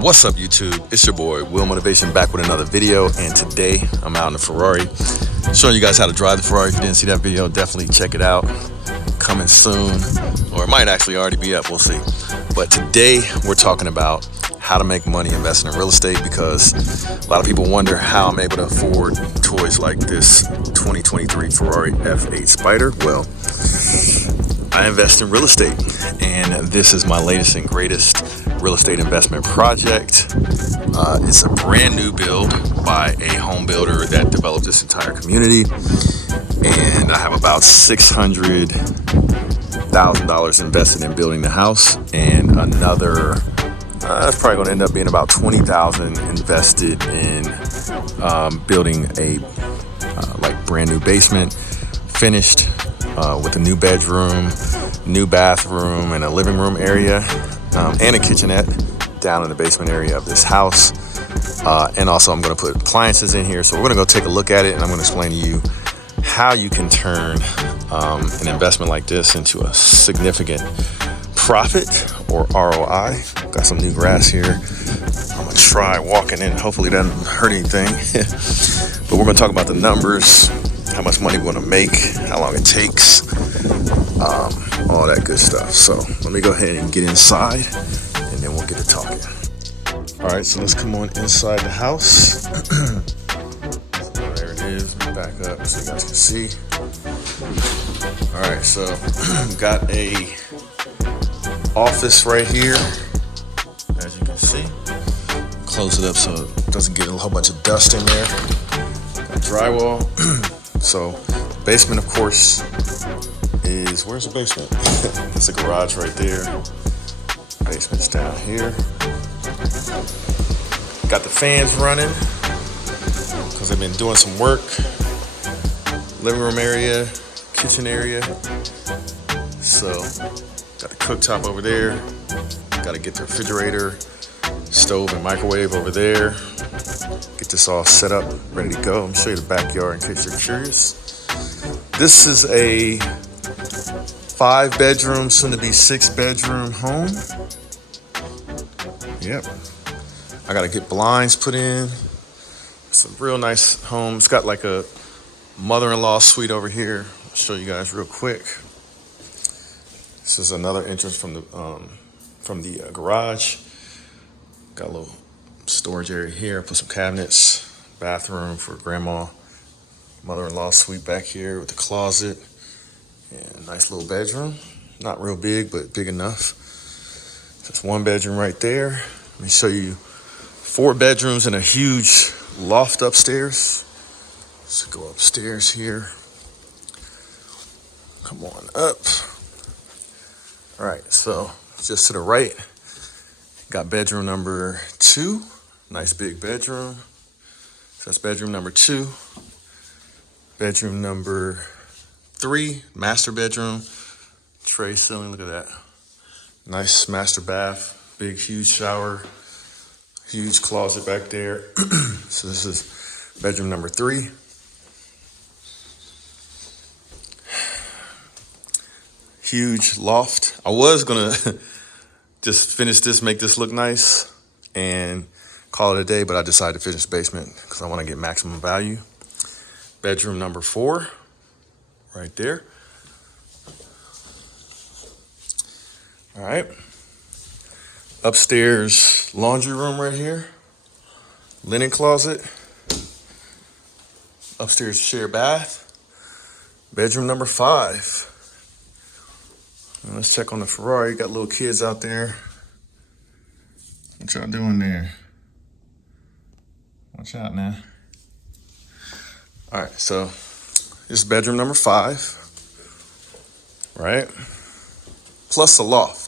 What's up, YouTube? It's your boy Will Motivation, back with another video, and today I'm out in the Ferrari showing you guys how to drive the Ferrari. If you didn't see that video, definitely check it out. Coming soon, or it might actually already be up, we'll see. But today we're talking about how to make money investing in real estate, because a lot of people wonder how I'm able to afford toys like this 2023 Ferrari F8 Spider. Well, I invest in real estate, and this is my latest and greatest real estate investment project. It's a brand new build by a home builder that developed this entire community, and I have about $600,000 invested in building the house, and another that's probably going to end up being about $20,000 invested in building a like brand new basement, finished with a new bedroom, new bathroom, and a living room area, and a kitchenette down in the basement area of this house. And also I'm going to put appliances in here. So we're going to go take a look at it, and I'm going to explain to you how you can turn an investment like this into a significant profit, or ROI. Got some new grass here. I'm going to try walking in. Hopefully it doesn't hurt anything. But we're going to talk about the numbers, how much money we're going to make, how long it takes, all that good stuff. So let me go ahead and get inside, and then we'll get to talking. All right, so let's come on inside the house. There it is. Back up so you guys can see. All right, so got a office right here, as you can see. Close it up so it doesn't get a whole bunch of dust in there. Got drywall. So basement, of course, is, where's the basement? It's a garage right there. Basement's down here. Got the fans running because I've been doing some work. Living room area, kitchen area. So got the cooktop over there. Got to get the refrigerator, stove, and microwave over there. Get this all set up, ready to go. I'm gonna show you the backyard in case you're curious. This is a 5-bedroom, soon to be 6-bedroom home. Yep. I gotta get blinds put in. It's a real nice home. It's got like a mother-in-law suite over here. I'll show you guys real quick. This is another entrance from the garage. Got a little storage area here. Put some cabinets. Bathroom for grandma. Mother-in-law suite back here with the closet. And nice little bedroom. Not real big, but big enough. Just 1 bedroom right there. Let me show you 4 bedrooms and a huge loft upstairs. Let's go upstairs here. Come on up. All right, so just to the right, got bedroom number 2. Nice big bedroom. So that's bedroom number 2. Bedroom number 3, master bedroom. Tray ceiling, look at that. Nice master bath, big, huge shower, huge closet back there. So this is bedroom number 3. Huge loft. I was gonna just finish this, make this look nice, and call it a day, but I decided to finish the basement because I want to get maximum value. Bedroom number 4, right there. All right. Upstairs laundry room right here. Linen closet. Upstairs shared bath. Bedroom number 5. Let's check on the Ferrari. Got little kids out there. What y'all doing there? Watch out now. All right, so this is bedroom number 5, right? Plus a loft.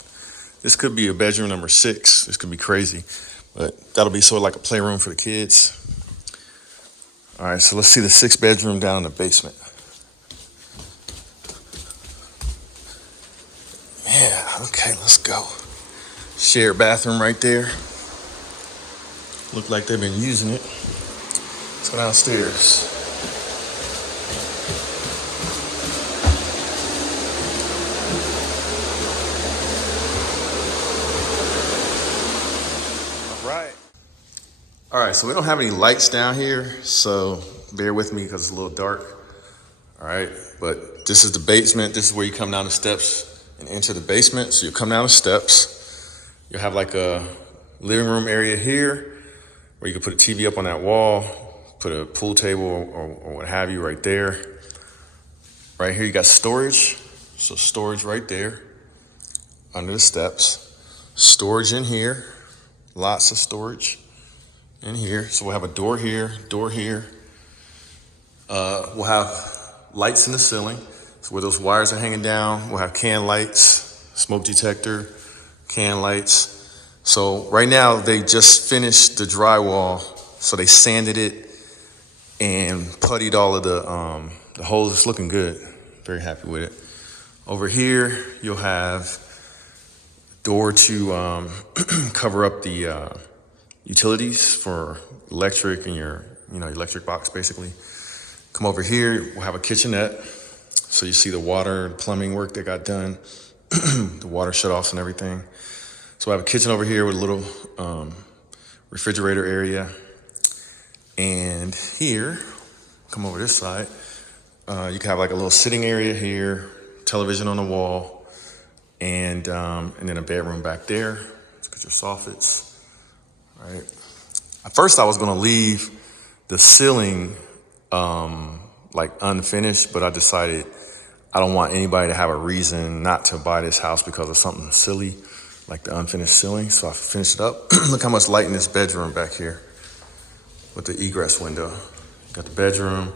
This could be a bedroom number 6. This could be crazy, but that'll be sort of like a playroom for the kids. All right, so let's see the 6th bedroom down in the basement. Yeah, okay, let's go. Shared bathroom right there. Look like they've been using it. Let's go downstairs. All right, so we don't have any lights down here, so bear with me because it's a little dark. All right, but this is the basement. This is where you come down the steps and enter the basement. So you'll come down the steps. You'll have like a living room area here where you can put a TV up on that wall, put a pool table or what have you right there. Right here you got storage. So storage right there under the steps. Storage in here, lots of storage in here. So we'll have a door here. We'll have lights in the ceiling. So where those wires are hanging down, we'll have can lights, smoke detector, can lights. So right now they just finished the drywall. So they sanded it and puttied all of the holes. It's looking good. Very happy with it. Over here, you'll have door to cover up the utilities for electric and your electric box basically. Come over here, we'll have a kitchenette. So you see the water and plumbing work that got done, the water shutoffs and everything. So I have a kitchen over here with a little refrigerator area. And here, come over this side, you can have like a little sitting area here, television on the wall, and then a bedroom back there. Let's get your soffits. All right. At first I was gonna leave the ceiling like unfinished, but I decided I don't want anybody to have a reason not to buy this house because of something silly like the unfinished ceiling. So I finished it up. Look how much light in this bedroom back here with the egress window. Got the bedroom,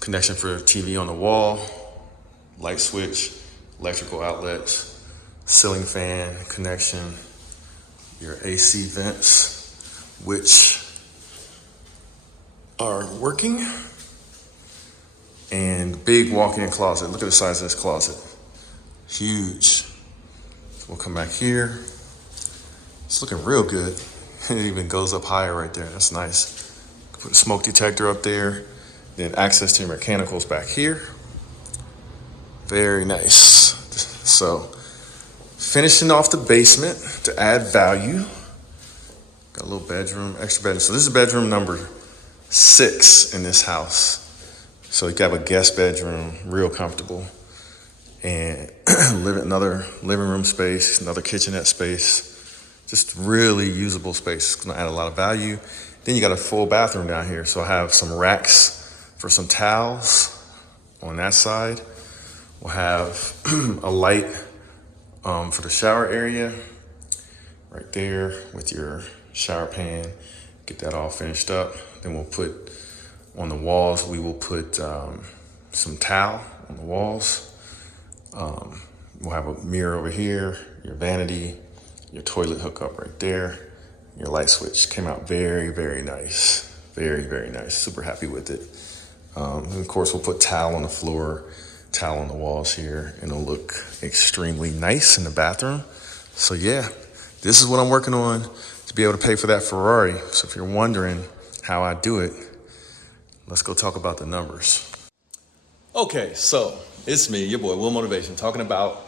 connection for TV on the wall, light switch, electrical outlets, ceiling fan connection, your AC vents, which are working, and big walk-in closet. Look at the size of this closet. Huge. So we'll come back here. It's looking real good. It even goes up higher right there. That's nice. Put a smoke detector up there. Then access to your mechanicals back here. Very nice. So finishing off the basement to add value. Got a little bedroom, extra bedroom. So this is bedroom number 6 in this house. So you can have a guest bedroom, real comfortable. And another living room space, another kitchenette space. Just really usable space. It's gonna add a lot of value. Then you got a full bathroom down here. So I have some racks for some towels on that side. We'll have a light for the shower area right there with your shower pan. Get that all finished up. Then we'll put on the walls, we will put some towel on the walls. We'll have a mirror over here, your vanity, your toilet hookup right there. Your light switch came out very, very nice. Very, very nice. Super happy with it. And of course, we'll put towel on the floor, towel on the walls here, and it'll look extremely nice in the bathroom. So yeah, this is what I'm working on to be able to pay for that Ferrari. So if you're wondering how I do it, let's go talk about the numbers. Okay, so it's me, your boy, Will Motivation, talking about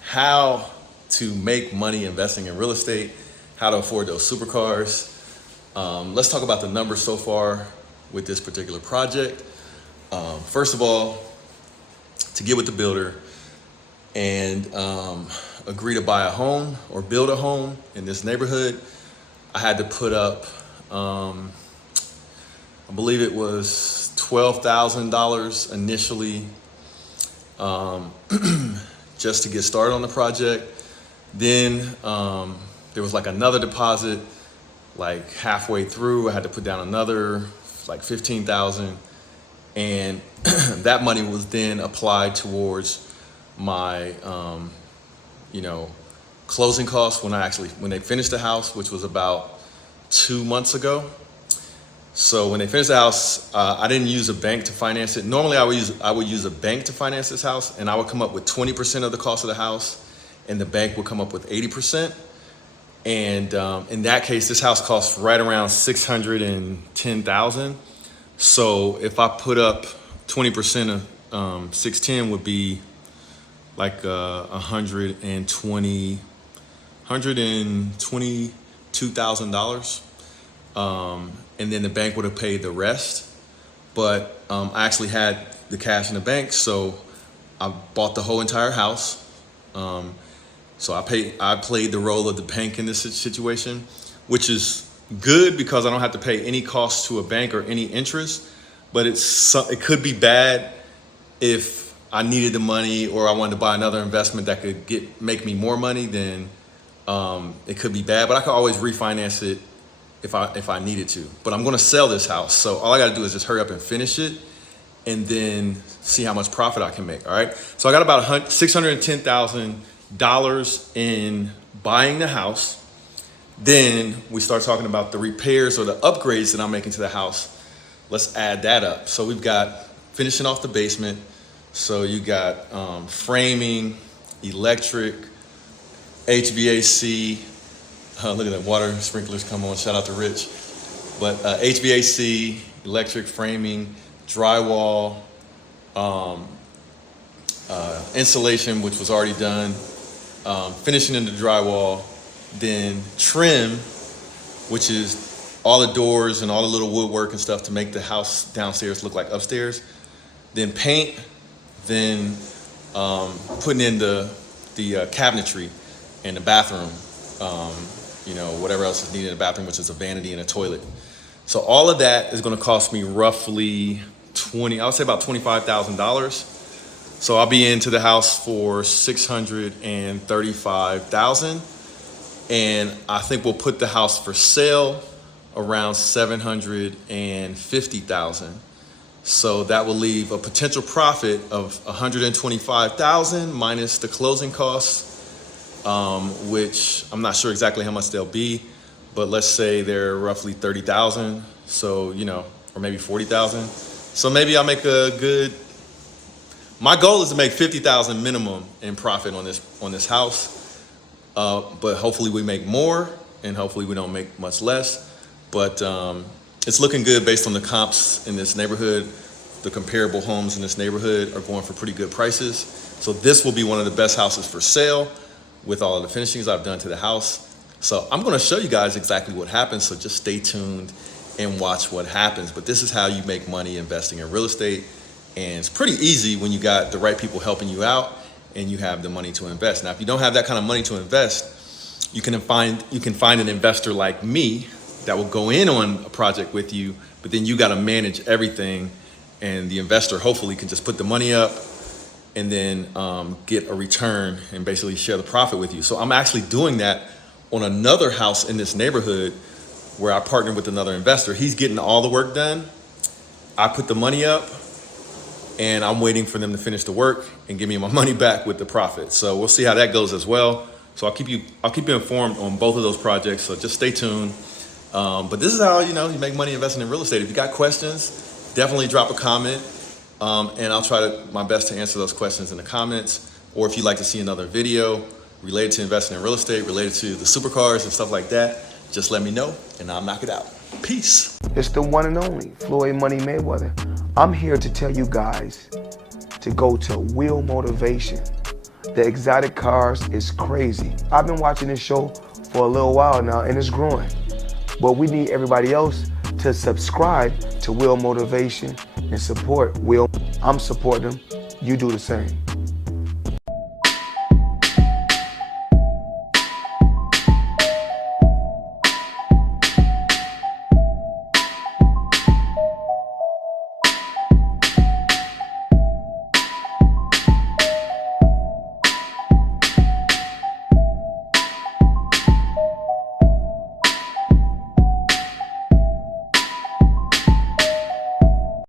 how to make money investing in real estate, how to afford those supercars. Let's talk about the numbers so far with this particular project. First of all, to get with the builder and agree to buy a home or build a home in this neighborhood, I had to put up, I believe it was $12,000 initially just to get started on the project. Then there was like another deposit, like halfway through. I had to put down another like $15,000, and that money was then applied towards my closing costs when they finished the house, which was about 2 months ago. So when they finished the house, I didn't use a bank to finance it. Normally I would use a bank to finance this house, and I would come up with 20% of the cost of the house, and the bank would come up with 80%. And in that case, this house costs right around $610,000. So if I put up 20% of 610 would be like $122,000. And then the bank would have paid the rest. But I actually had the cash in the bank, so I bought the whole entire house. So I played the role of the bank in this situation, which is good because I don't have to pay any cost to a bank or any interest. But it could be bad if I needed the money or I wanted to buy another investment that could make me more money. Then it could be bad. But I could always refinance it if I needed to. But I'm going to sell this house, so all I got to do is just hurry up and finish it, and then see how much profit I can make. All right. So I got about $610,000 in buying the house. Then we start talking about the repairs or the upgrades that I'm making to the house. Let's add that up. So we've got finishing off the basement. So you got framing, electric, HVAC. Look at that, water sprinklers come on. Shout out to Rich. But HVAC, electric, framing, drywall, insulation, which was already done, finishing in the drywall, then trim, which is all the doors and all the little woodwork and stuff to make the house downstairs look like upstairs, then paint, then putting in the cabinetry and the bathroom, whatever else is needed in the bathroom, which is a vanity and a toilet. So all of that is going to cost me roughly I would say about $25,000. So I'll be into the house for $635,000, and I think we'll put the house for sale around $750,000. So that will leave a potential profit of $125,000 minus the closing costs, which I'm not sure exactly how much they'll be, but let's say they're roughly $30,000. So, or maybe $40,000. So maybe I'll make my goal is to make $50,000 minimum in profit on this house. But hopefully we make more, and hopefully we don't make much less. But it's looking good based on the comps in this neighborhood. The comparable homes in this neighborhood are going for pretty good prices. So this will be one of the best houses for sale with all of the finishings I've done to the house. So I'm going to show you guys exactly what happens. So just stay tuned and watch what happens. But this is how you make money investing in real estate. And it's pretty easy when you got the right people helping you out and you have the money to invest. Now, if you don't have that kind of money to invest, you can find an investor like me that will go in on a project with you, but then you got to manage everything, and the investor hopefully can just put the money up and then get a return and basically share the profit with you. So I'm actually doing that on another house in this neighborhood where I partnered with another investor. He's getting all the work done. I put the money up, and I'm waiting for them to finish the work and give me my money back with the profit. So we'll see how that goes as well. So I'll keep you informed on both of those projects. So just stay tuned. But this is how you make money investing in real estate. If you got questions, definitely drop a comment, and I'll try my best to answer those questions in the comments. Or if you'd like to see another video related to investing in real estate, related to the supercars and stuff like that, just let me know and I'll knock it out. Peace. It's the one and only Floyd Money Mayweather. I'm here to tell you guys to go to Will Motivation. The exotic cars is crazy. I've been watching this show for a little while now, and it's growing. But we need everybody else to subscribe to Will Motivation and support Will. I'm supporting them. You do the same.